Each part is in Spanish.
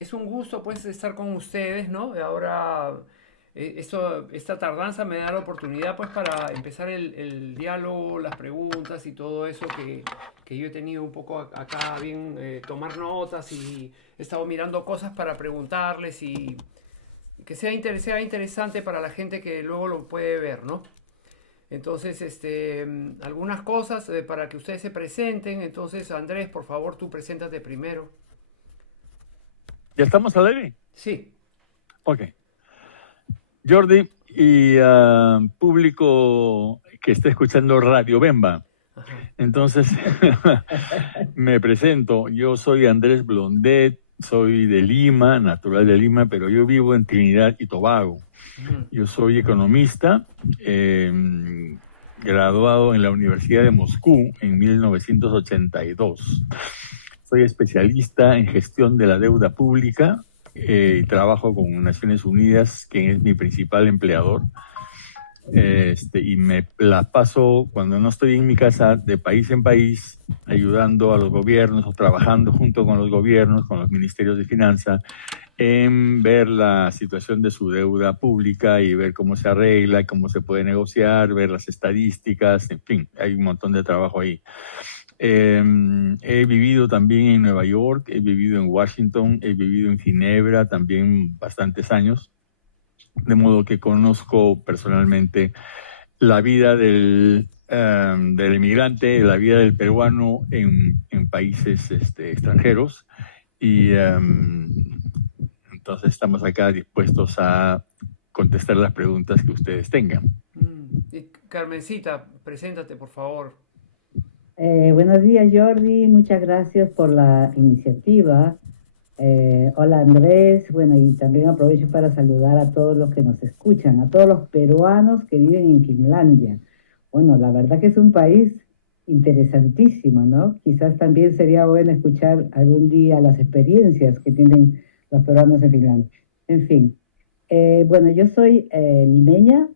Es un gusto pues estar con ustedes, ¿no? Ahora, esta tardanza me da la oportunidad pues para empezar el diálogo, las preguntas y todo eso que yo he tenido un poco acá bien, tomar notas y he estado mirando cosas para preguntarles y que sea interesante para la gente que luego lo puede ver, ¿no? Entonces, algunas cosas para que ustedes se presenten. Entonces, Andrés, por favor, tú preséntate primero. ¿Ya estamos al aire? Sí. Ok. Jordi y público que está escuchando Radio Bemba. Ajá. Entonces, me presento. Yo soy Andrés Blondet, soy de Lima, natural de Lima, pero yo vivo en Trinidad y Tobago. Ujú. Yo soy economista, graduado en la Universidad de Moscú en 1982. Soy especialista en gestión de la deuda pública y trabajo con Naciones Unidas, quien es mi principal empleador. Y me la paso cuando no estoy en mi casa de país en país, ayudando a los gobiernos o trabajando junto con los gobiernos, con los ministerios de finanzas, en ver la situación de su deuda pública y ver cómo se arregla, cómo se puede negociar, ver las estadísticas, en fin, hay un montón de trabajo ahí. He vivido también en Nueva York, he vivido en Washington, he vivido en Ginebra también bastantes años, de modo que conozco personalmente la vida del inmigrante, la vida del peruano en países extranjeros y entonces estamos acá dispuestos a contestar las preguntas que ustedes tengan. Y Carmencita, preséntate, por favor. Buenos días, Jordi. Muchas gracias por la iniciativa. Hola, Andrés. Bueno, y también aprovecho para saludar a todos los que nos escuchan, a todos los peruanos que viven en Finlandia. Bueno, la verdad que es un país interesantísimo, ¿no? Quizás también sería bueno escuchar algún día las experiencias que tienen los peruanos en Finlandia. En fin, bueno, yo soy limeña.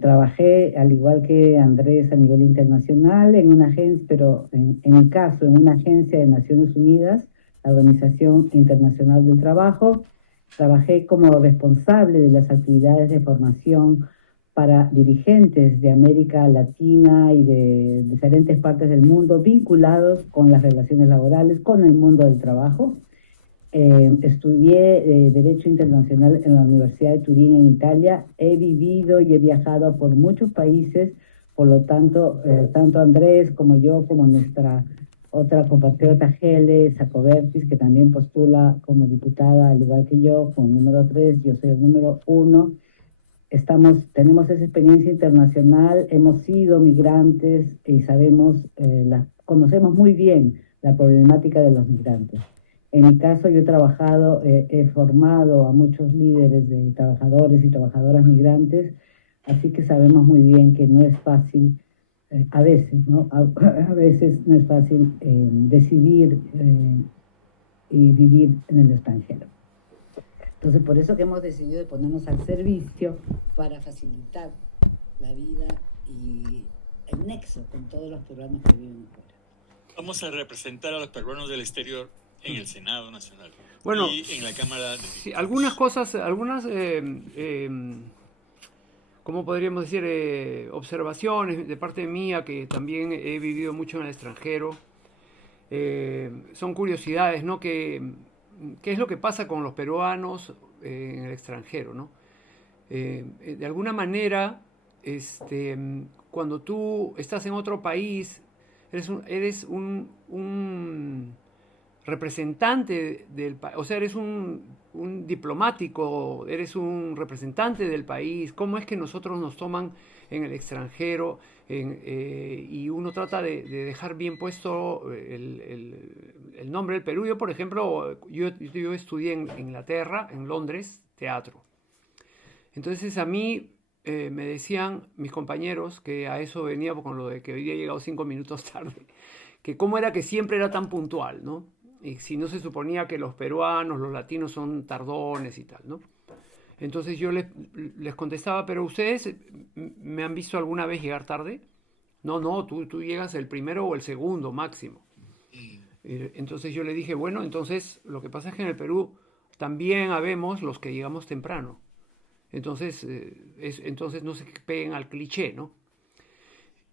Trabajé, al igual que Andrés, a nivel internacional en una agencia, pero en mi caso, en una agencia de Naciones Unidas, la Organización Internacional del Trabajo. Trabajé como responsable de las actividades de formación para dirigentes de América Latina y de diferentes partes del mundo vinculados con las relaciones laborales, con el mundo del trabajo. Estudié Derecho Internacional en la Universidad de Turín, en Italia. He vivido y he viajado por muchos países, por lo tanto, tanto Andrés como yo, como nuestra otra compatriota Gele Sacobertis, que también postula como diputada, al igual que yo, con el número 3, yo soy el número 1. Tenemos esa experiencia internacional, hemos sido migrantes y conocemos muy bien la problemática de los migrantes. En mi caso, yo he trabajado, he formado a muchos líderes de trabajadores y trabajadoras migrantes, así que sabemos muy bien que no es fácil, a veces, ¿no? A veces no es fácil decidir y vivir en el extranjero. Entonces, por eso que hemos decidido de ponernos al servicio para facilitar la vida y el nexo con todos los peruanos que viven fuera. Vamos a representar a los peruanos del exterior en el Senado Nacional Bueno, y en la Cámara de sí, Diputados. algunas cosas, ¿cómo podríamos decir? Observaciones de parte mía, que también he vivido mucho en el extranjero. Son curiosidades, ¿no? ¿Qué es lo que pasa con los peruanos en el extranjero, ¿no? De alguna manera, cuando tú estás en otro país, eres un representante del país, o sea, eres un diplomático, eres un representante del país. ¿Cómo es que nosotros nos toman en el extranjero y uno trata de dejar bien puesto el nombre del Perú? Yo, por ejemplo, yo estudié en Inglaterra, en Londres, teatro. Entonces a mí me decían mis compañeros, que a eso venía con lo de que hoy día he llegado 5 minutos tarde, que cómo era que siempre era tan puntual, ¿no? Y si no se suponía que los peruanos, los latinos son tardones y tal, ¿no? Entonces yo les contestaba, pero ustedes me han visto alguna vez llegar tarde. No, no, tú llegas el primero o el segundo máximo. Entonces yo le dije, bueno, entonces lo que pasa es que en el Perú también habemos los que llegamos temprano. Entonces, entonces no se peguen al cliché, ¿no?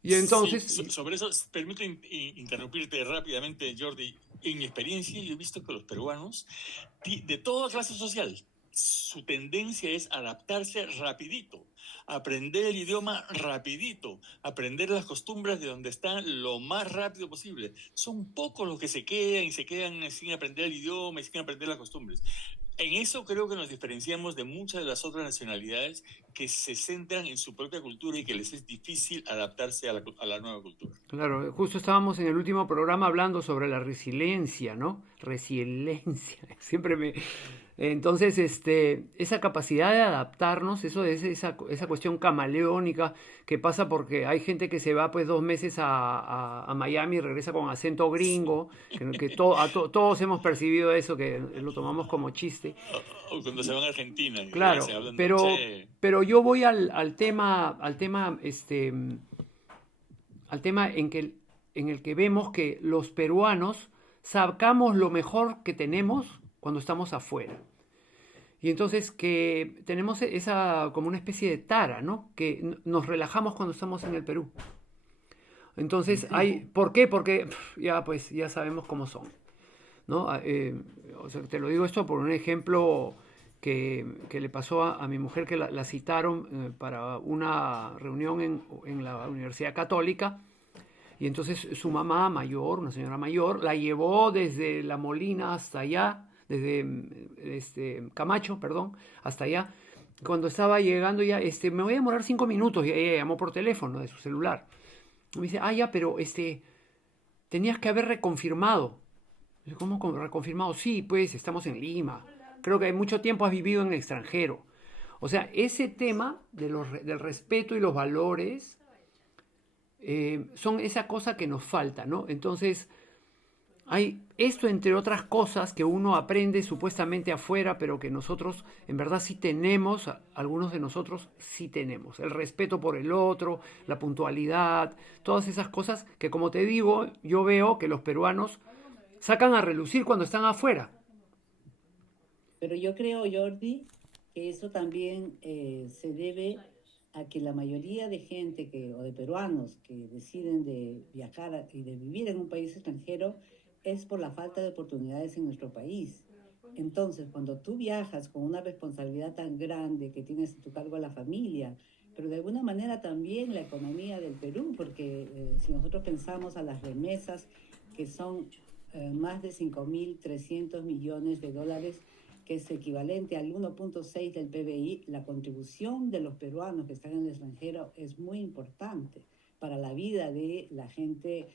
Y Sí, entonces, sobre eso, permíteme interrumpirte rápidamente, Jordi. En mi experiencia, yo he visto que los peruanos, de toda clase social, su tendencia es adaptarse rapidito, aprender el idioma rapidito, aprender las costumbres de donde están lo más rápido posible. Son pocos los que se quedan y se quedan sin aprender el idioma y sin aprender las costumbres. En eso creo que nos diferenciamos de muchas de las otras nacionalidades que se centran en su propia cultura y que les es difícil adaptarse a la nueva cultura. claro, justo estábamos en el último programa hablando sobre la resiliencia, ¿no? Resiliencia, siempre me... Entonces, esa capacidad de adaptarnos, eso es esa cuestión camaleónica que pasa porque hay gente que se va pues 2 meses a Miami y regresa con acento gringo, todos hemos percibido eso, que lo tomamos como chiste. O cuando se van a Argentina y Claro, se hablan, pero, che, pero yo voy al tema en el que vemos que los peruanos sacamos lo mejor que tenemos cuando estamos afuera. Y entonces que tenemos esa como una especie de tara, ¿no? Que nos relajamos cuando estamos en el Perú. Entonces ¿por qué? Porque ya pues ya sabemos cómo son, ¿no? O sea, te lo digo esto por un ejemplo que le pasó a mi mujer, que la citaron para una reunión en la Universidad Católica, y entonces su mamá mayor, una señora mayor, la llevó desde La Molina hasta allá, desde Camacho, perdón, hasta allá. Cuando estaba llegando ya, me voy a demorar 5 minutos, y ella llamó por teléfono de su celular. Y me dice, ya, pero tenías que haber reconfirmado. ¿Cómo reconfirmado? Sí, pues estamos en Lima. Creo que mucho tiempo has vivido en el extranjero. O sea, ese tema del respeto y los valores son esa cosa que nos falta, ¿no? Entonces, hay esto entre otras cosas que uno aprende supuestamente afuera, pero que nosotros en verdad sí tenemos, algunos de nosotros sí tenemos. El respeto por el otro, la puntualidad, todas esas cosas que, como te digo, yo veo que los peruanos sacan a relucir cuando están afuera. Pero yo creo, Jordi, que eso también se debe a que la mayoría de gente o de peruanos que deciden de viajar y de vivir en un país extranjero es por la falta de oportunidades en nuestro país. Entonces, cuando tú viajas con una responsabilidad tan grande que tienes a tu cargo a la familia, pero de alguna manera también la economía del Perú, porque si nosotros pensamos a las remesas, que son más de 5.300 millones de dólares, que es equivalente al 1.6 del PBI, la contribución de los peruanos que están en el extranjero es muy importante para la vida de la gente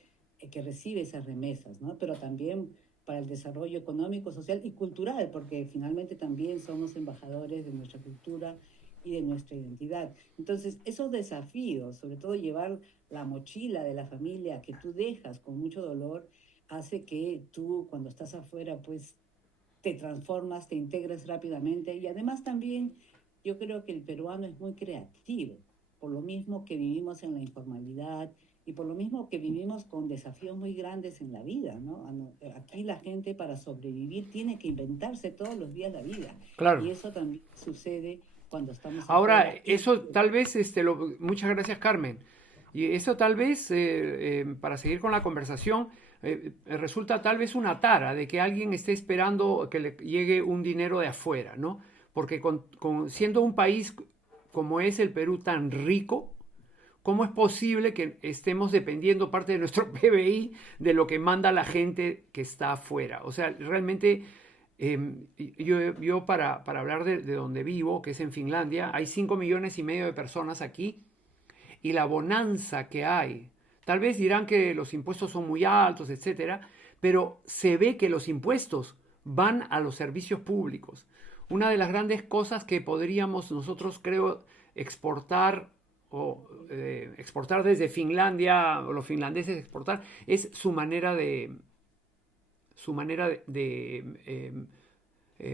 que recibe esas remesas, ¿no? Pero también para el desarrollo económico, social y cultural, porque finalmente también somos embajadores de nuestra cultura y de nuestra identidad. Entonces, esos desafíos, sobre todo llevar la mochila de la familia que tú dejas con mucho dolor, hace que tú, cuando estás afuera, pues te transformas, te integras rápidamente, y además también yo creo que el peruano es muy creativo, por lo mismo que vivimos en la informalidad y por lo mismo que vivimos con desafíos muy grandes en la vida, ¿no? Aquí la gente para sobrevivir tiene que inventarse todos los días la vida, Claro. y eso también sucede cuando estamos Ahora, afuera. eso tal vez, muchas gracias, Carmen. Y eso tal vez, para seguir con la conversación, resulta tal vez una tara de que alguien esté esperando que le llegue un dinero de afuera, ¿no? Porque siendo un país como es el Perú tan rico, ¿cómo es posible que estemos dependiendo parte de nuestro PBI de lo que manda la gente que está afuera? O sea, realmente yo para hablar de donde vivo, que es en Finlandia, hay 5,5 millones de personas aquí, y la bonanza que hay. Tal vez dirán que los impuestos son muy altos, etcétera, pero se ve que los impuestos van a los servicios públicos. Una de las grandes cosas que podríamos nosotros, creo, exportar exportar desde Finlandia, o los finlandeses exportar, es su manera de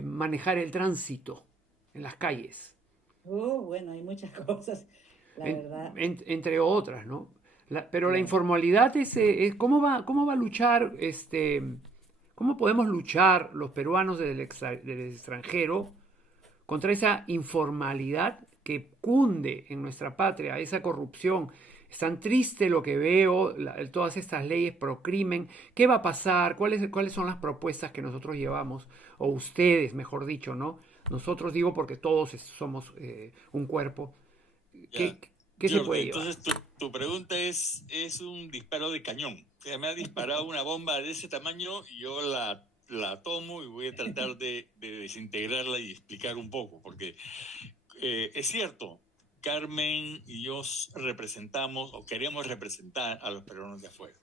manejar el tránsito en las calles. Bueno, hay muchas cosas, la verdad. Entre otras, ¿no? Pero la Claro. informalidad ¿cómo va a luchar, ¿Cómo podemos luchar los peruanos del extranjero contra esa informalidad que cunde en nuestra patria, esa corrupción? Es tan triste lo que veo, todas estas leyes pro crimen. ¿Qué va a pasar? ¿Cuáles son las propuestas que nosotros llevamos? O ustedes, mejor dicho, ¿no? Nosotros digo porque todos somos un cuerpo. Ya. ¿Qué se Jordi, puede llevar? entonces tu pregunta es un disparo de cañón. O sea, me ha disparado una bomba de ese tamaño y yo la tomo y voy a tratar de desintegrarla y explicar un poco, porque es cierto, Carmen y yo representamos o queremos representar a los peruanos de afuera.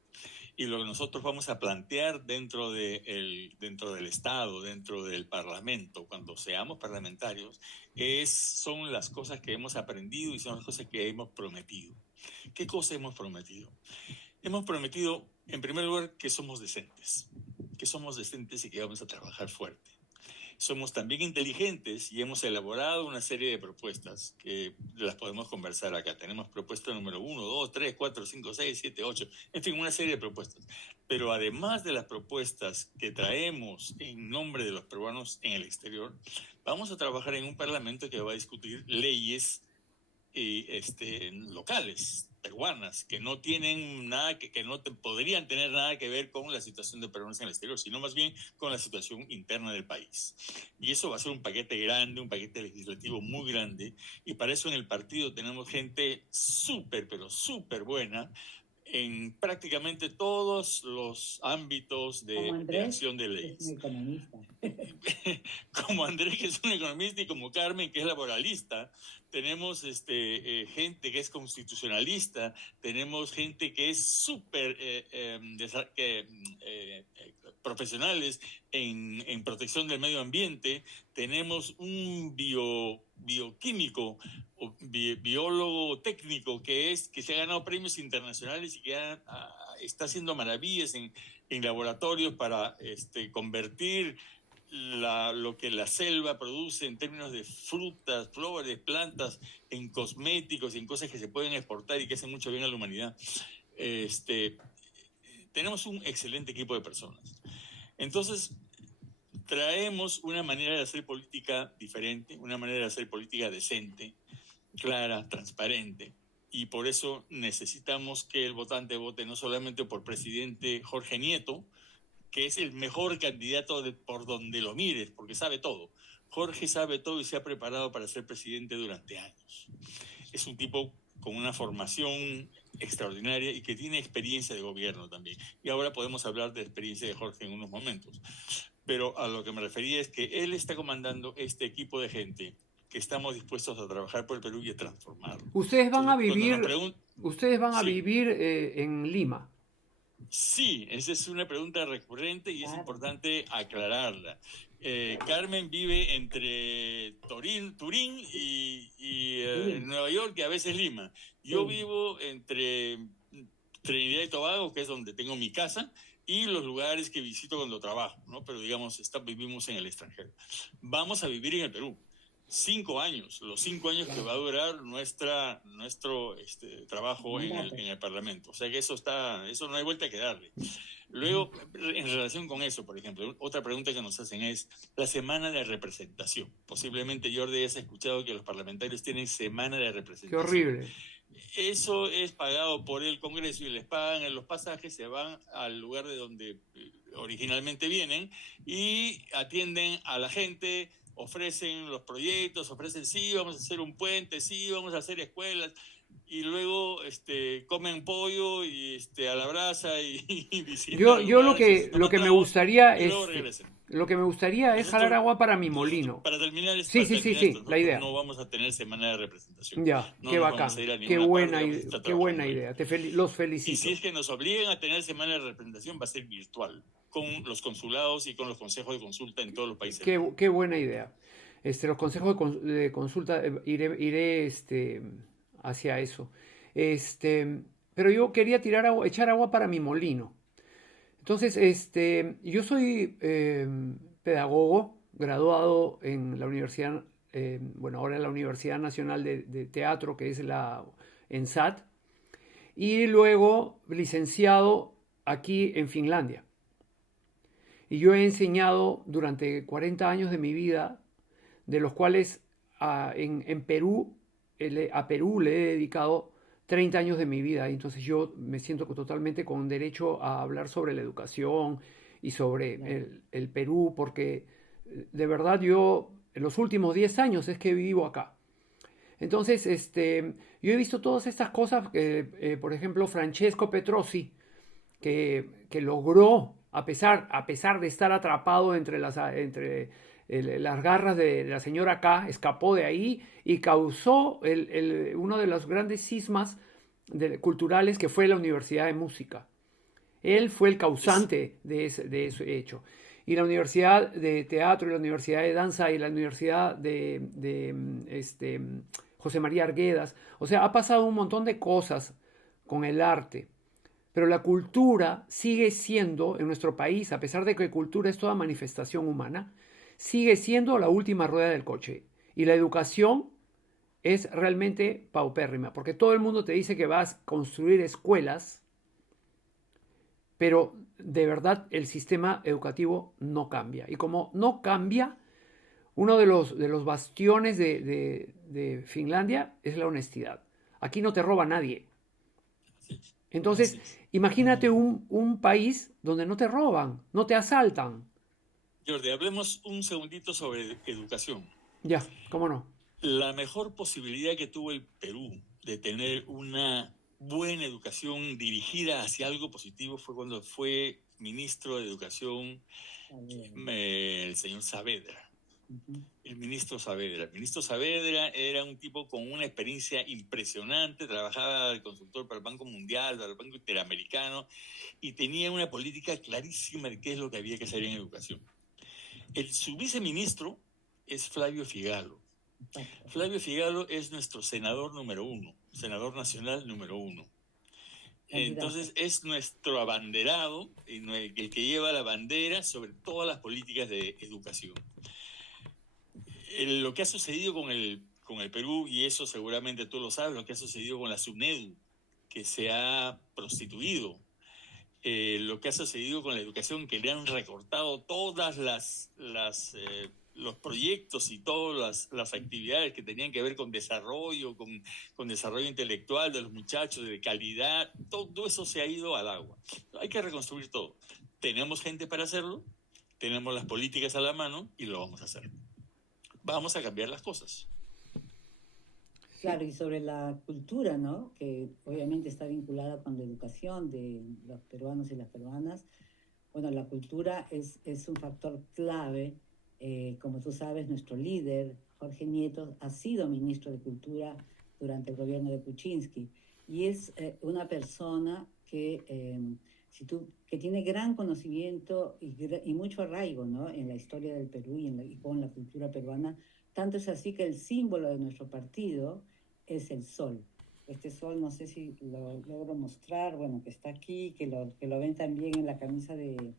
Y lo que nosotros vamos a plantear dentro del Estado, dentro del Parlamento, cuando seamos parlamentarios, son las cosas que hemos aprendido y son las cosas que hemos prometido. ¿Qué cosa hemos prometido? Hemos prometido, en primer lugar, que somos decentes y que vamos a trabajar fuerte. Somos también inteligentes y hemos elaborado una serie de propuestas que las podemos conversar acá. Tenemos propuesta número 1, 2, 3, 4, 5, 6, 7, 8, en fin, una serie de propuestas. Pero además de las propuestas que traemos en nombre de los peruanos en el exterior, vamos a trabajar en un parlamento que va a discutir leyes locales, peruanas, que no tienen nada, que no podrían tener nada que ver con la situación de peruanos en el exterior, sino más bien con la situación interna del país. Y eso va a ser un paquete grande, un paquete legislativo muy grande, y para eso en el partido tenemos gente súper, pero súper buena, en prácticamente todos los ámbitos de acción de leyes. Es un economista. Como Andrés, que es un economista, y como Carmen, que es laboralista. Tenemos gente que es constitucionalista, tenemos gente que es súper profesionales en protección del medio ambiente, tenemos un bioquímico o biólogo técnico que se ha ganado premios internacionales y que está haciendo maravillas en laboratorios para convertir lo que la selva produce en términos de frutas, flores, plantas, en cosméticos y en cosas que se pueden exportar y que hacen mucho bien a la humanidad. Tenemos un excelente equipo de personas. Entonces, traemos una manera de hacer política diferente, una manera de hacer política decente, clara, transparente. Y por eso necesitamos que el votante vote no solamente por presidente Jorge Nieto, que es el mejor candidato por donde lo mires, porque sabe todo. Jorge sabe todo y se ha preparado para ser presidente durante años. Es un tipo con una formación extraordinaria y que tiene experiencia de gobierno también. Y ahora podemos hablar de la experiencia de Jorge en unos momentos. Pero a lo que me refería es que él está comandando este equipo de gente que estamos dispuestos a trabajar por el Perú y a transformarlo. Ustedes van a vivir, Sí. en Lima. Sí, esa es una pregunta recurrente y es importante aclararla. Carmen vive entre Turín y Nueva York y a veces Lima. Yo vivo entre Trinidad y Tobago, que es donde tengo mi casa, y los lugares que visito cuando trabajo, ¿no? Pero digamos, vivimos en el extranjero. Vamos a vivir en el Perú. 5 años, los 5 años que va a durar nuestro trabajo en el Parlamento. O sea que eso no hay vuelta que darle. Luego, en relación con eso, por ejemplo, otra pregunta que nos hacen es la semana de representación. Posiblemente, Jordi, has escuchado que los parlamentarios tienen semana de representación. Qué horrible. Eso es pagado por el Congreso y les pagan en los pasajes, se van al lugar de donde originalmente vienen y atienden a la gente, ofrecen los proyectos, sí, vamos a hacer un puente, sí, vamos a hacer escuelas, y luego comen pollo y a la brasa y visitan Yo lo lugares, que me gustaría y es luego regresan. Es jalar agua para mi molino. Para terminar Sí, la idea. No vamos a tener semana de representación. Ya, no qué nos bacán. vamos a ir a Qué ninguna buena, parte, vamos a estar qué buena trabajando ahí. idea. Los Y felicito. si es que nos obligan a tener semana de representación, va a ser virtual, con los consulados y con los consejos de consulta en todos los países. Qué buena idea. Los consejos de consulta, iré hacia eso. Pero yo quería echar agua para mi molino. Entonces, yo soy pedagogo, graduado en la universidad, ahora en la Universidad Nacional de Teatro, que es la ENSAT, y luego licenciado aquí en Finlandia. Y yo he enseñado durante 40 años de mi vida, de los cuales en Perú, a Perú le he dedicado 30 años de mi vida. Entonces yo me siento totalmente con derecho a hablar sobre la educación y sobre Claro. el Perú, porque de verdad yo en los últimos 10 años es que vivo acá. Entonces, yo he visto todas estas cosas, por ejemplo, Francesco Petrosi, que logró, a pesar de estar atrapado entre las garras de la señora K, escapó de ahí y causó uno de los grandes cismas culturales que fue la Universidad de Música. Él fue el Es, causante de ese hecho. Y la Universidad de Teatro y la Universidad de Danza y la Universidad de José María Arguedas. O sea, ha pasado un montón de cosas con el arte. Pero la cultura sigue siendo, en nuestro país, a pesar de que cultura es toda manifestación humana, sigue siendo la última rueda del coche. Y la educación es realmente paupérrima, porque todo el mundo te dice que vas a construir escuelas, pero de verdad el sistema educativo no cambia. Y como no cambia, uno de los bastiones de Finlandia es la honestidad. Aquí no te roba nadie. así es, Entonces, así es. imagínate un país donde no te roban, no te asaltan. Jordi, hablemos un segundito sobre educación. Ya, cómo no. La mejor posibilidad que tuvo el Perú de tener una buena educación dirigida hacia algo positivo fue cuando fue ministro de Educación el señor Saavedra. Ujú. El ministro Saavedra. El ministro Saavedra era un tipo con una experiencia impresionante, trabajaba de consultor para el Banco Mundial, para el Banco Interamericano, y tenía una política clarísima de qué es lo que había que hacer en educación. Su viceministro es Flavio Figalo. Exacto. Flavio Figalo es nuestro senador número 1, senador nacional número 1. Candidato. Entonces es nuestro abanderado, el que lleva la bandera sobre todas las políticas de educación. Lo que ha sucedido con el Perú, y eso seguramente tú lo sabes, lo que ha sucedido con la SUNEDU, que se ha prostituido, lo que ha sucedido con la educación, que le han recortado todas los proyectos y todas las actividades que tenían que ver con desarrollo, con desarrollo intelectual de los muchachos, de calidad, todo eso se ha ido al agua. Hay que reconstruir todo. Tenemos gente para hacerlo, tenemos las políticas a la mano y lo vamos a hacer. Vamos a cambiar las cosas. Claro, y sobre la cultura, ¿no? Que obviamente está vinculada con la educación de los peruanos y las peruanas. Bueno, la cultura es un factor clave. Como tú sabes, nuestro líder, Jorge Nieto, ha sido ministro de Cultura durante el gobierno de Kuczynski. Y es una persona que tiene gran conocimiento y mucho arraigo, ¿no? En la historia del Perú y con la cultura peruana. Tanto es así que el símbolo de nuestro partido es el sol. Este sol, no sé si lo logro mostrar, bueno, que está aquí, que lo ven también en la camisa de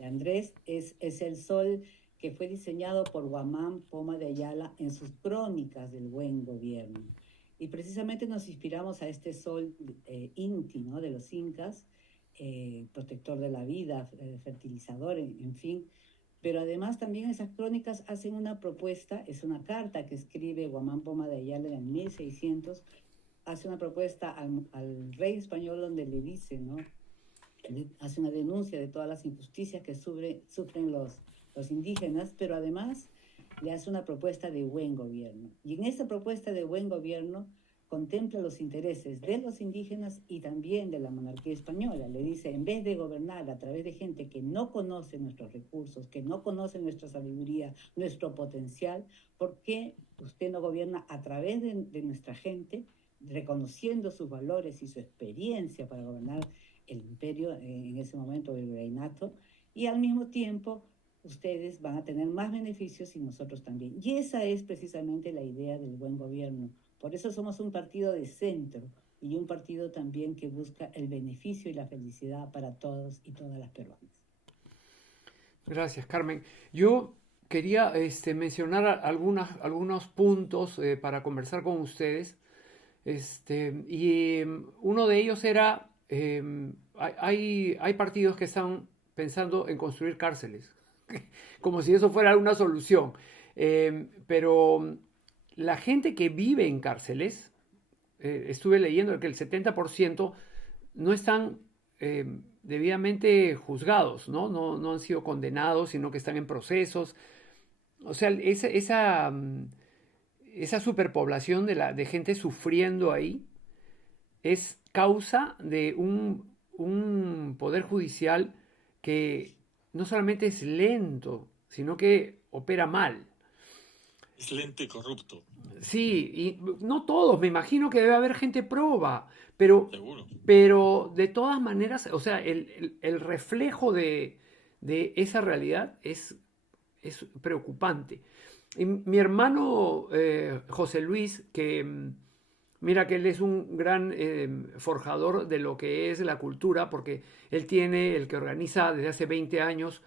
Andrés, es el sol que fue diseñado por Guamán Poma de Ayala en sus crónicas del buen gobierno. Y precisamente nos inspiramos a este sol Inti, ¿no? De los incas, protector de la vida, fertilizador, en fin. Pero además también esas crónicas hacen una propuesta, es una carta que escribe Guamán Poma de Ayala en 1600, hace una propuesta al rey español donde le dice, ¿no? Hace una denuncia de todas las injusticias que sufren los indígenas, pero además le hace una propuesta de buen gobierno. Y en esa propuesta de buen gobierno contempla los intereses de los indígenas y también de la monarquía española. Le dice, en vez de gobernar a través de gente que no conoce nuestros recursos, que no conoce nuestra sabiduría, nuestro potencial, ¿por qué usted no gobierna a través de nuestra gente, reconociendo sus valores y su experiencia para gobernar el imperio en ese momento, el reinato, y al mismo tiempo ustedes van a tener más beneficios y nosotros también? Y esa es precisamente la idea del buen gobierno. Por eso somos un partido de centro y un partido también que busca el beneficio y la felicidad para todos y todas las peruanas. Gracias, Carmen. Yo quería mencionar algunos puntos para conversar con ustedes. Y uno de ellos era, hay partidos que están pensando en construir cárceles, como si eso fuera una solución. Pero la gente que vive en cárceles, estuve leyendo que el 70% no están debidamente juzgados, ¿no? No han sido condenados, sino que están en procesos. O sea, esa superpoblación de gente sufriendo ahí es causa de un poder judicial que no solamente es lento, sino que opera mal. Es lento y corrupto. Sí, y no todos, me imagino que debe haber gente proba, pero, Seguro. pero de todas maneras, o sea, el reflejo de esa realidad es preocupante. Y mi hermano José Luis, que mira que él es un gran forjador de lo que es la cultura, porque él tiene el que organiza desde hace 20 años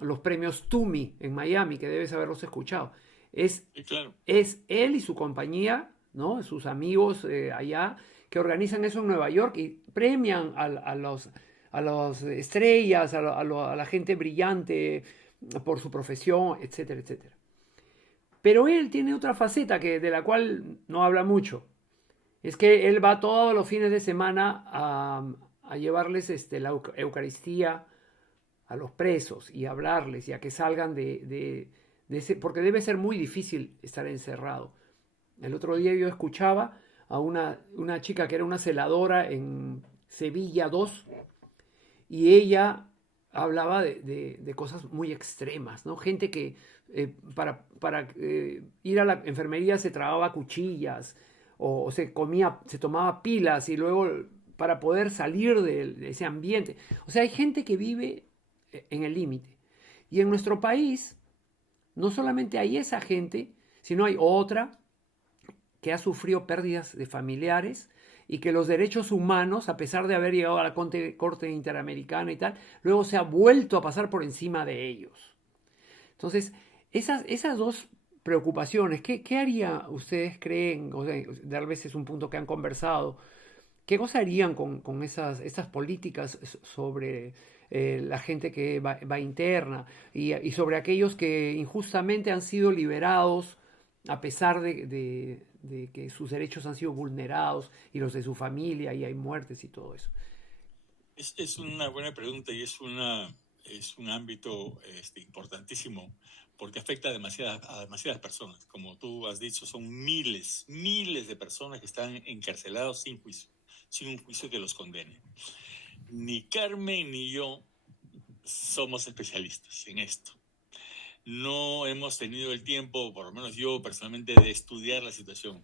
los premios TUMI en Miami, que debes haberlos escuchado. Sí, claro. Es él y su compañía, ¿no? Sus amigos allá, que organizan eso en Nueva York y premian a las estrellas, a la gente brillante por su profesión, etcétera, etcétera. Pero él tiene otra faceta de la cual no habla mucho. Es que él va todos los fines de semana a llevarles la Eucaristía a los presos y hablarles y a que salgan de ese, porque debe ser muy difícil estar encerrado. El otro día yo escuchaba a una chica que era una celadora en Sevilla 2 y ella hablaba de cosas muy extremas, ¿no? Gente que para ir a la enfermería se tragaba cuchillas o se tomaba pilas y luego para poder salir de ese ambiente. O sea, hay gente que vive en el límite. Y en nuestro país no solamente hay esa gente, sino hay otra que ha sufrido pérdidas de familiares y que los derechos humanos, a pesar de haber llegado a la Corte Interamericana y tal, luego se ha vuelto a pasar por encima de ellos. Entonces, esas dos preocupaciones, ¿qué haría ustedes creen? O sea, tal vez es un punto que han conversado. ¿Qué cosa harían con estas políticas sobre la gente que va interna y sobre aquellos que injustamente han sido liberados a pesar de que sus derechos han sido vulnerados y los de su familia y hay muertes y todo eso? Es una buena pregunta y es un ámbito importantísimo porque afecta a demasiadas personas. Como tú has dicho, son miles de personas que están encarcelados sin un juicio que los condene. Ni Carmen ni yo somos especialistas en esto. No hemos tenido el tiempo, por lo menos yo personalmente, de estudiar la situación.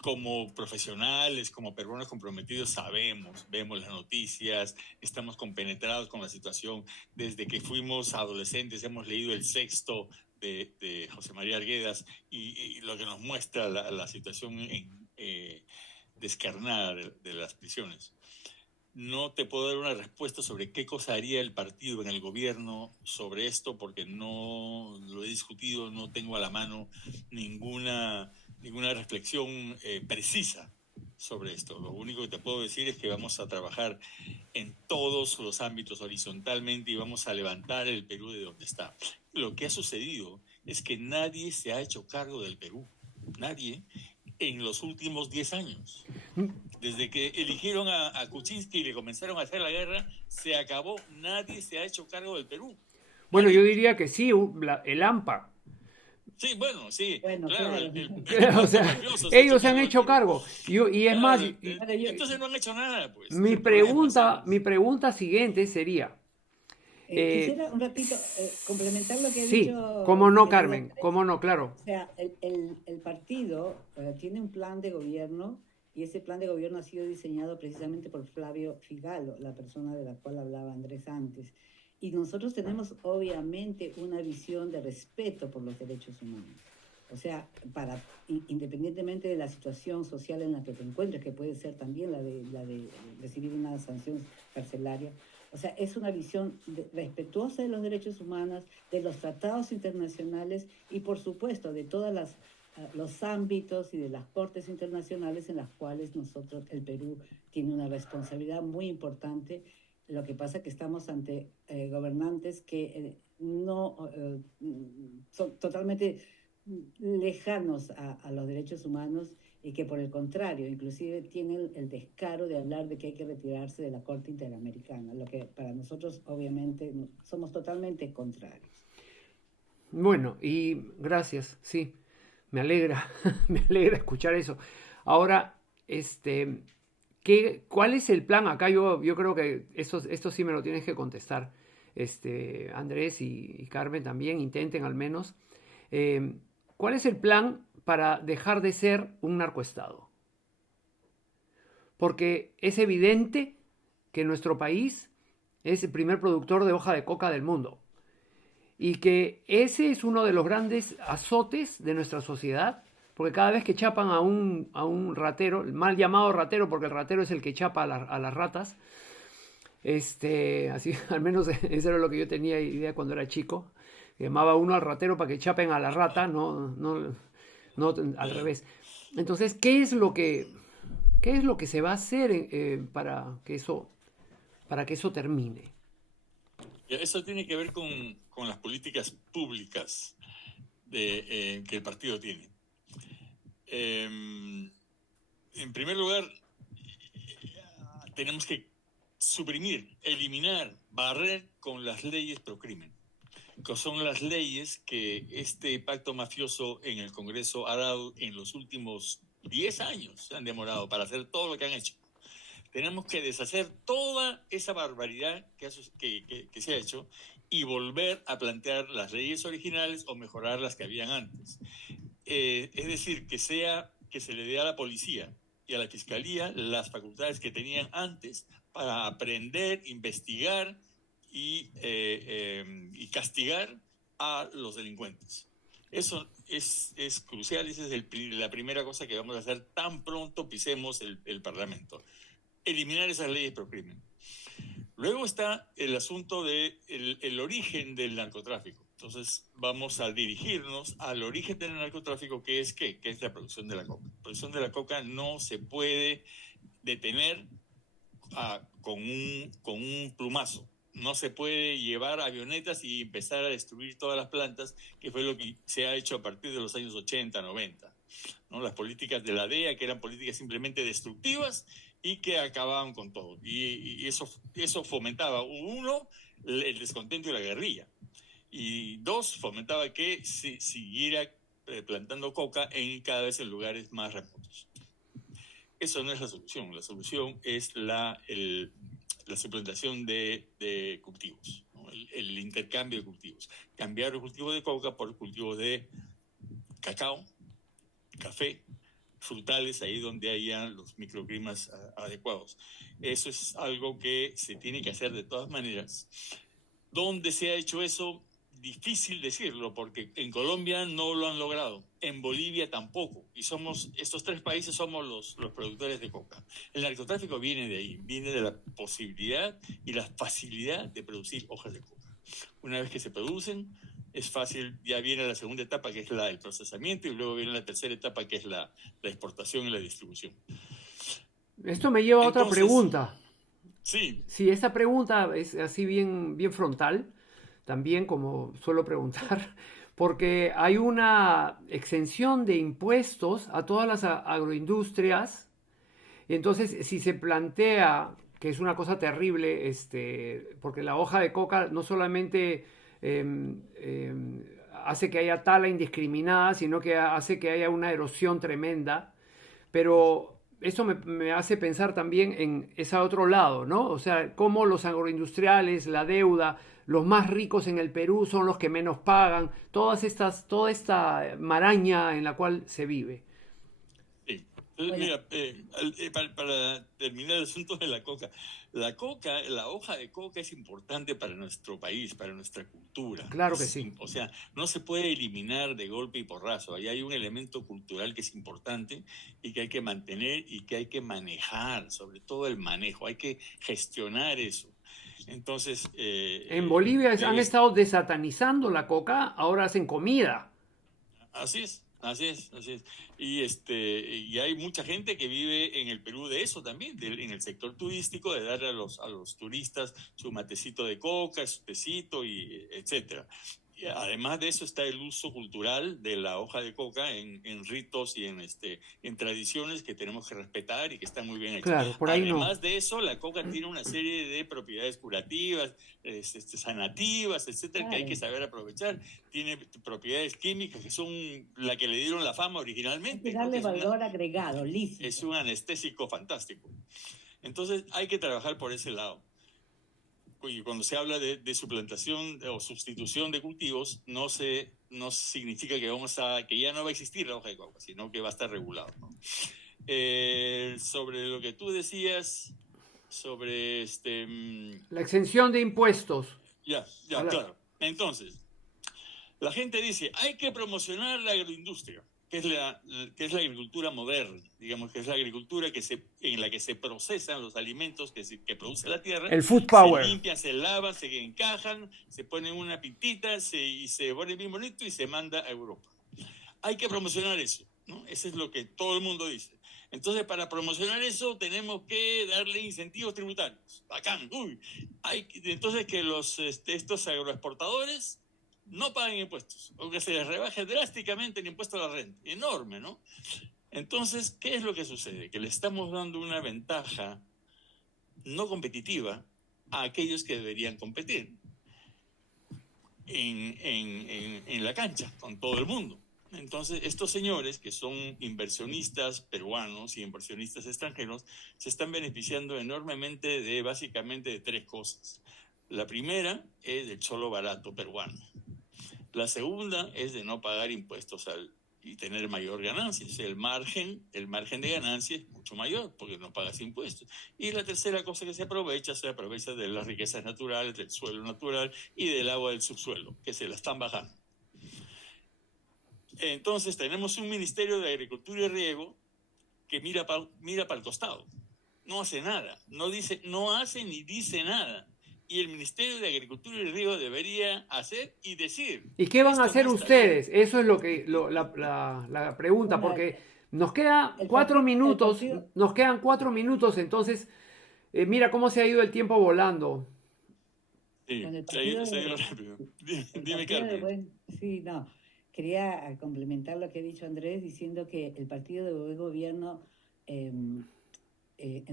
Como profesionales, como peruanos comprometidos, vemos las noticias, estamos compenetrados con la situación. Desde que fuimos adolescentes hemos leído El Sexto de José María Arguedas y lo que nos muestra la situación descarnada de las prisiones. No te puedo dar una respuesta sobre qué cosa haría el partido en el gobierno sobre esto porque no lo he discutido, no tengo a la mano ninguna reflexión precisa sobre esto. Lo único que te puedo decir es que vamos a trabajar en todos los ámbitos horizontalmente y vamos a levantar el Perú de donde está. Lo que ha sucedido es que nadie se ha hecho cargo del Perú. Nadie en los últimos 10 años. Desde que eligieron a Kuczynski y le comenzaron a hacer la guerra, se acabó. Nadie se ha hecho cargo del Perú. Bueno, Nadie. yo diría que sí, el AMPA. Sí, bueno, sí, Bueno, claro. O sea, ellos se han hecho cargo. Y es más, entonces no han hecho nada, pues. mi pregunta siguiente sería, quisiera un ratito complementar lo que ha sí, dicho cómo no, mi querido Carmen, Andrés. cómo no, claro. O sea, el partido tiene un plan de gobierno y ese plan de gobierno ha sido diseñado precisamente por Flavio Figalo, la persona de la cual hablaba Andrés antes. Y nosotros tenemos obviamente una visión de respeto por los derechos humanos. O sea, independientemente de la situación social en la que te encuentres, que puede ser también la de recibir una sanción carcelaria, o sea, es una visión respetuosa de los derechos humanos, de los tratados internacionales y, por supuesto, de todos los ámbitos y de las cortes internacionales en las cuales el Perú tiene una responsabilidad muy importante. Lo que pasa es que estamos ante gobernantes que son totalmente lejanos a los derechos humanos y que por el contrario, inclusive tienen el descaro de hablar de que hay que retirarse de la Corte Interamericana, lo que para nosotros obviamente somos totalmente contrarios. Bueno, y gracias, sí, me alegra, me alegra escuchar eso. Ahora, ¿cuál es el plan? Acá yo creo que esto sí me lo tienes que contestar. Andrés y Carmen también, intenten al menos. ¿Cuál es el plan para dejar de ser un narcoestado? Porque es evidente que nuestro país es el primer productor de hoja de coca del mundo. Y que ese es uno de los grandes azotes de nuestra sociedad, porque cada vez que chapan a un ratero, el mal llamado ratero, porque el ratero es el que chapa a las ratas, así, al menos eso era lo que yo tenía idea cuando era chico, llamaba uno al ratero para que chapen a la rata, no al revés. Entonces, ¿qué es lo que se va a hacer para que eso termine? Eso tiene que ver con las políticas públicas que el partido tiene. En primer lugar, tenemos que suprimir, eliminar, barrer con las leyes pro crimen, que son las leyes que este pacto mafioso en el Congreso ha dado en los últimos 10 años. Se han demorado para hacer todo lo que han hecho. Tenemos que deshacer toda esa barbaridad que se ha hecho y volver a plantear las leyes originales o mejorar las que habían antes. Es decir, que se le dé a la policía y a la fiscalía las facultades que tenían antes para aprender, investigar y castigar a los delincuentes. Eso es crucial, esa es la primera cosa que vamos a hacer tan pronto pisemos el Parlamento. Eliminar esas leyes pro crimen. Luego está el asunto del origen del narcotráfico. Entonces vamos a dirigirnos al origen del narcotráfico, que es ¿qué? Que es la producción de la coca. La producción de la coca no se puede detener con un plumazo. No se puede llevar avionetas y empezar a destruir todas las plantas, que fue lo que se ha hecho a partir de los años 80, 90. ¿No? Las políticas de la DEA, que eran políticas simplemente destructivas y que acababan con todo. Y eso fomentaba, uno, el descontento y la guerrilla. Y dos, fomentaba que se siguiera plantando coca cada vez en lugares más remotos. Eso no es la solución. La solución es la suplantación de cultivos, ¿no? El intercambio de cultivos. Cambiar los cultivos de coca por cultivos de cacao, café, frutales, ahí donde haya los microclimas adecuados. Eso es algo que se tiene que hacer de todas maneras. ¿Dónde se ha hecho eso? Difícil decirlo, porque en Colombia no lo han logrado, en Bolivia tampoco, y estos tres países somos los productores de coca. El narcotráfico viene de ahí, viene de la posibilidad y la facilidad de producir hojas de coca. Una vez que se producen, es fácil, ya viene la segunda etapa, que es el procesamiento, y luego viene la tercera etapa, que es la exportación y la distribución. Esto me lleva a otra pregunta. Sí. Sí, esta pregunta es así bien, bien frontal, también como suelo preguntar, porque hay una exención de impuestos a todas las agroindustrias, y entonces si se plantea, que es una cosa terrible, porque la hoja de coca no solamente hace que haya tala indiscriminada, sino que hace que haya una erosión tremenda, pero eso me hace pensar también en ese otro lado, ¿no? O sea, cómo los agroindustriales, la deuda, los más ricos en el Perú son los que menos pagan, toda esta maraña en la cual se vive. Sí. Mira, para terminar el asunto de la coca, la hoja de coca es importante para nuestro país, para nuestra cultura. Claro que sí. O sea, no se puede eliminar de golpe y porrazo. Ahí hay un elemento cultural que es importante y que hay que mantener y que hay que manejar, sobre todo el manejo, hay que gestionar eso. Entonces, en Bolivia han estado desatanizando la coca, ahora hacen comida. Así es. Así es, así es. Y hay mucha gente que vive en el Perú de eso también, en el sector turístico, de darle a los turistas su matecito de coca, su tecito, y etcétera. Y además de eso está el uso cultural de la hoja de coca en ritos y en tradiciones que tenemos que respetar y que están muy bien hechas. Claro, por ahí no. Además de eso, la coca tiene una serie de propiedades curativas, sanativas, etcétera, que hay que saber aprovechar. Tiene propiedades químicas que son la que le dieron la fama originalmente. Hay que darle valor agregado, lícito. Es un anestésico fantástico. Entonces hay que trabajar por ese lado. Y cuando se habla de suplantación o sustitución de cultivos, no significa que ya no va a existir la hoja de coca, sino que va a estar regulado, ¿no? Sobre lo que tú decías, sobre la exención de impuestos. Ya, claro. Entonces, la gente dice, hay que promocionar la agroindustria, que es la agricultura moderna, digamos, que es la agricultura en la que se procesan los alimentos que produce la tierra. El food power. Se limpian, se lavan, se encajan, se ponen una pintita y se pone bien bonito y se manda a Europa. Hay que promocionar eso, ¿no? Eso es lo que todo el mundo dice. Entonces, para promocionar eso, tenemos que darle incentivos tributarios. Bacán. Entonces, que estos agroexportadores no paguen impuestos, o que se les rebaje drásticamente el impuesto a la renta. Enorme, ¿no? Entonces, ¿qué es lo que sucede? Que le estamos dando una ventaja no competitiva a aquellos que deberían competir en la cancha con todo el mundo. Entonces, estos señores que son inversionistas peruanos y inversionistas extranjeros se están beneficiando enormemente básicamente de tres cosas. La primera es del cholo barato peruano. La segunda es de no pagar impuestos y tener mayor ganancia. O sea, el margen de ganancia es mucho mayor porque no pagas impuestos. Y la tercera cosa que se aprovecha de las riquezas naturales, del suelo natural y del agua del subsuelo, que se la están bajando. Entonces tenemos un Ministerio de Agricultura y Riego que mira para el costado. No hace nada, no hace ni dice nada. Y el Ministerio de Agricultura y Riego debería hacer y decir. ¿Y qué van a hacer ustedes? Eso es la pregunta, porque nos quedan 4 minutos, entonces mira cómo se ha ido el tiempo volando. Sí, se ha ido rápido. Dime, Carmen. Sí, no. Quería complementar lo que ha dicho Andrés diciendo que el partido de gobierno en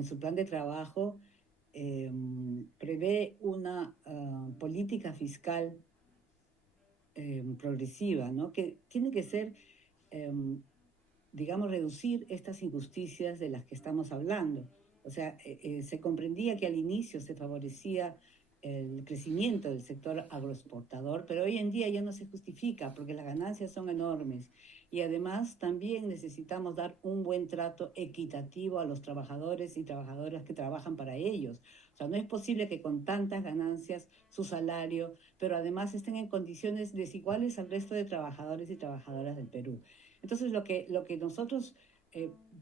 su plan de trabajo prevé una política fiscal progresiva, ¿no? Que tiene que ser, digamos, reducir estas injusticias de las que estamos hablando. O sea, se comprendía que al inicio se favorecía el crecimiento del sector agroexportador, pero hoy en día ya no se justifica porque las ganancias son enormes y además también necesitamos dar un buen trato equitativo a los trabajadores y trabajadoras que trabajan para ellos. O sea, no es posible que con tantas ganancias su salario, pero además estén en condiciones desiguales al resto de trabajadores y trabajadoras del Perú. Entonces, lo que nosotros,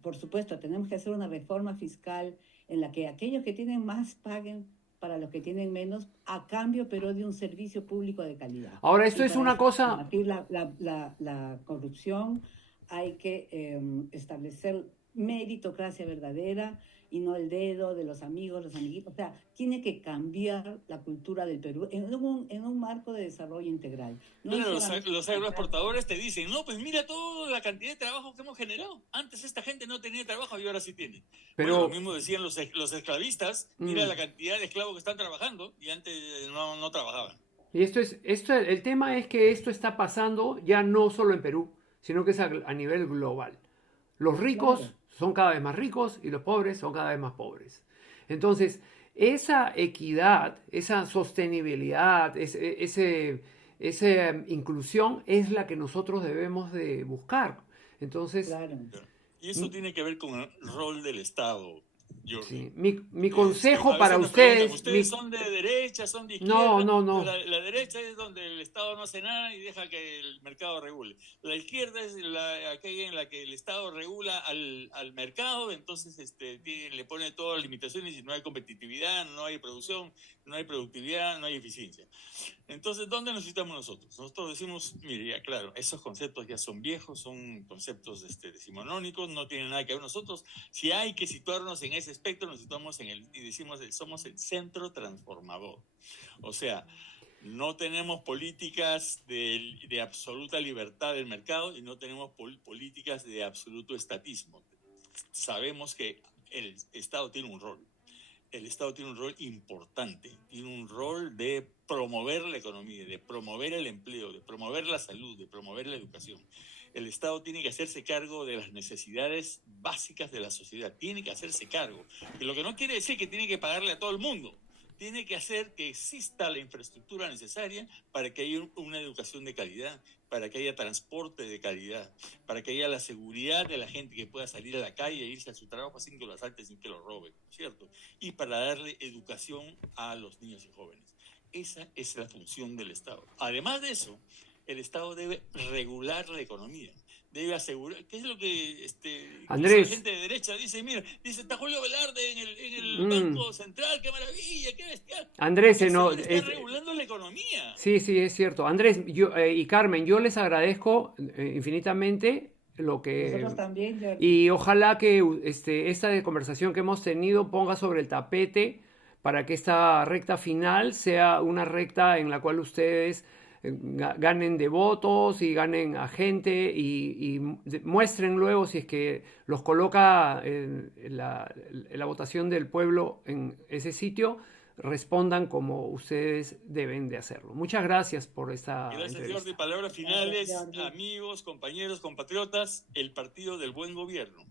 por supuesto, tenemos que hacer una reforma fiscal en la que aquellos que tienen más paguen para los que tienen menos, a cambio, pero de un servicio público de calidad. Ahora, esto es una cosa... Para combatir la corrupción hay que establecer meritocracia verdadera y no el dedo de los amigos, los amiguitos. O sea, tiene que cambiar la cultura del Perú en un marco de desarrollo integral. Bueno, los agroexportadores te dicen, no, pues mira toda la cantidad de trabajo que hemos generado. Antes esta gente no tenía trabajo y ahora sí tiene. Pero bueno, lo mismo decían los esclavistas, mira la cantidad de esclavos que están trabajando y antes no trabajaban. Y el tema es que esto está pasando ya no solo en Perú, sino que es a nivel global. Los ricos son cada vez más ricos y los pobres son cada vez más pobres. Entonces, esa equidad, esa sostenibilidad, esa inclusión es la que nosotros debemos de buscar. Entonces, y eso tiene que ver con el rol del Estado, Jordi. Sí. Mi consejo A para veces nos preguntan, ustedes... ¿ustedes son de derecha, son de izquierda? No, no, no. La derecha es donde el Estado no hace nada y deja que el mercado regule. La izquierda es aquella en la que el Estado regula al mercado, entonces le pone todas las limitaciones y no hay competitividad, no hay producción, no hay productividad, no hay eficiencia. Entonces, ¿dónde nos situamos nosotros? Nosotros decimos, mire, ya claro, esos conceptos ya son viejos, son conceptos decimonónicos, no tienen nada que ver nosotros. Si hay que situarnos en ese espectro, nos situamos y decimos, somos el centro transformador. O sea, no tenemos políticas de absoluta libertad del mercado y no tenemos políticas de absoluto estatismo. Sabemos que el Estado tiene un rol. El Estado tiene un rol importante, tiene un rol de promover la economía, de promover el empleo, de promover la salud, de promover la educación. El Estado tiene que hacerse cargo de las necesidades básicas de la sociedad, tiene que hacerse cargo. Y lo que no quiere decir que tiene que pagarle a todo el mundo, tiene que hacer que exista la infraestructura necesaria para que haya una educación de calidad, para que haya transporte de calidad, para que haya la seguridad de la gente que pueda salir a la calle e irse a su trabajo sin que lo asalten, sin que lo roben, ¿cierto? Y para darle educación a los niños y jóvenes. Esa es la función del Estado. Además de eso, el Estado debe regular la economía. Debe asegurar, ¿qué es lo que Andrés. la gente de derecha dice? Mira, dice, está Julio Velarde en el Banco Central, qué maravilla, qué bestial. Andrés, Está regulando la economía. Sí, sí, es cierto. Andrés y Carmen, yo les agradezco infinitamente lo que... Nosotros también, Jordi. Y ojalá que esta conversación que hemos tenido ponga sobre el tapete para que esta recta final sea una recta en la cual ustedes ganen de votos y ganen a gente y muestren luego si es que los coloca la votación del pueblo en ese sitio, respondan como ustedes deben de hacerlo. Muchas gracias por esta Gracias, entrevista. Jordi. Palabras finales, Gracias, Jordi. amigos, compañeros, compatriotas, el partido del buen gobierno.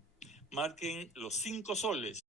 Marquen los 5 soles.